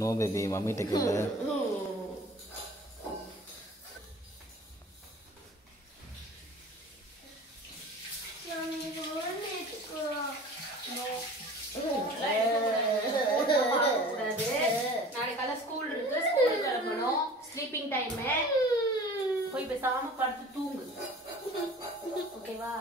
No baby, mummy கேளு. நாளைக்கு school இருக்கு, ஸ்கூல் கிளம்பணும். Sleeping time. போய் பேசாம படுத்து தூங்கு. ஓகேவா?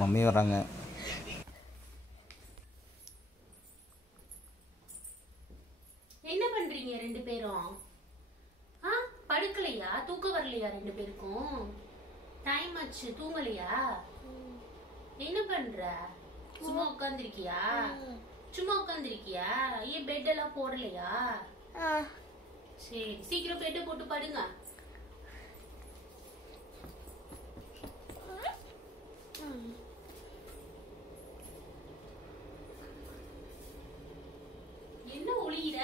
மம்மி வராங்க. என்ன பண்றீங்க ரெண்டு பேரும்? படுக்கலையா? தூக்கம் வரலையா ரெண்டு பேருக்கும்? டைம் ஆச்சு, தூங்கலையா? என்ன பண்ற? சும்மா உட்கார்ந்திருக்கியா? சும்மா உட்கார்ந்திருக்கியா? ஏன் பெட் எல்லாம் போடலையா? சரி, சீக்கிரம் பெட்டை போட்டு படுங்க. என்ன ஒளியிற?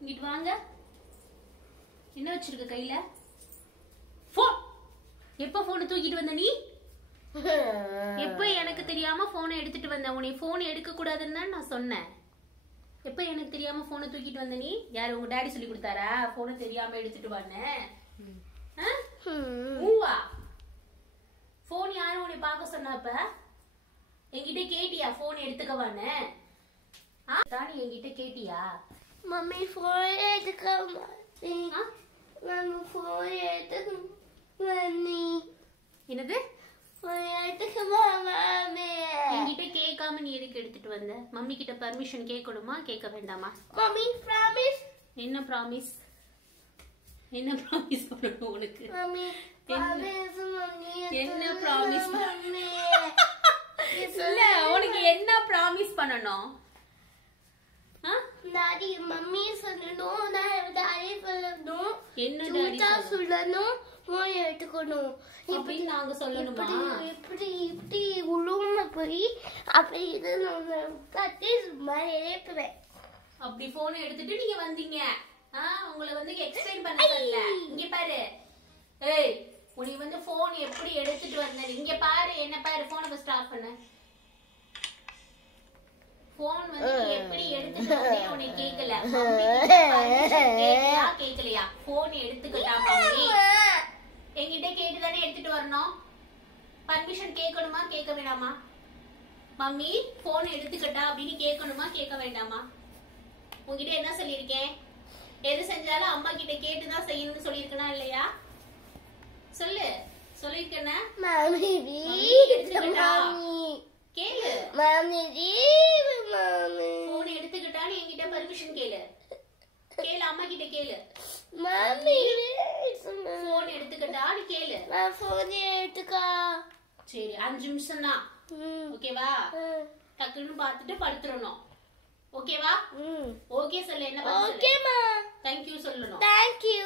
இங்கிட்டு வாங்க. என்ன வச்சிருக்க கையில? போன். எப்ப போன் தூக்கிட்டு வந்த நீ? எப்ப எனக்கு தெரியாம போனை எடுத்துட்டு வந்த? உன்னை போன் எடுக்க கூடாதுன்னு தான் நான் சொன்னேன். எப்ப எனக்கு தெரியாம போனை தூக்கிட்டு வந்த நீ? யாரு, உங்க டாடி சொல்லி கொடுத்தாரா போனை தெரியாம எடுத்துட்டு வான்னு? மூவா போன் யாரும் உன்னை பார்க்க சொன்னப்ப என்கிட்ட கேட்டியா போன் எடுத்துக்கவான்னு? தானி என்கிட்ட கேட்டியா? மம்மி போன் எடுக்க மாட்டேன். மம்மி போன் எடுக்க மம்மி. என்னது? போன் எடுக்க மாட்டேன். என்கிட்ட கேட்காம நீ எதுக்கு எடுத்துட்டு வந்த? மம்மி கிட்ட பர்மிஷன் கேட்கணுமா கேட்க வேண்டாமா? Mummy promise. என்ன ப்ராமிஸ்? என்ன ப்ராமிஸ் பண்ணணும் உனக்கு? Mummy promise. மம்மி என்ன ப்ராமிஸ்? மம்மி இல்ல, உனக்கு என்ன ப்ராமிஸ் பண்ணணும்? டாடி மம்மி சொல்லணும், நான் டாடி சொல்லணும். என்ன டாடி சொல்லணும்? போன் எடுத்துக்கணும். இப்படி நாங்க சொல்லணுமா? இப்படி இப்படி உளும போய் அப்படி இது கட்டி சும்மா எழுப்புவேன். அப்படி போன் எடுத்துட்டு நீங்க வந்தீங்க. உங்களை வந்து எக்ஸ்பிளைன் பண்ண சொல்லல. இங்க பாரு. ஏய், உனி வந்து போன் எப்படி எடுத்துட்டு வந்த? இங்க பாரு, என்ன பாரு. போனை ஃபர்ஸ்ட் ஆஃப் பண்ணு. போன் வந்து நீ எப்படி எடுத்துட்டு வந்தே உன்னை கேக்கல. மம்மி கிட்ட பர்மிஷன் கேட்டியா கேக்கலையா? போன் எடுத்துக்கிட்டா மம்மி? என்கிட்ட கேட்டுதானே எடுத்துட்டு வரணும். பர்மிஷன் கேட்கணுமா கேட்க வேண்டாமா? மம்மி போன் எடுத்துக்கிட்டா அப்படின்னு கேட்கணுமா கேட்க வேண்டாமா? உங்ககிட்ட என்ன சொல்லியிருக்கேன்? எது செஞ்சாலும் அம்மா கிட்ட கேட்டுதான் செய்யணும்னு சொல்லியிருக்கனா இல்லையா? சொல்லு. சொல்லிருக்கேன்னா மம்மி கேளு. மம்மி போன் எடுத்துக்கிட்டான்னு என்கிட்ட பர்மிஷன் கேளு. கேளு, அம்மா கிட்ட கேளு. மம்மி போன் எடுத்துக்கிட்டான்னு கேளு. நான் போன் எடுத்துக்கா. சரி, 5 நிமிஷம் தான். ஓகேவா? டக்குன்னு பார்த்துட்டு படுத்துறணும். ஓகேவா? ஓகே சொல்லு. என்ன பண்ணு? ஓகேமா. தேங்க்யூ சொல்லணும். தேங்க்யூ.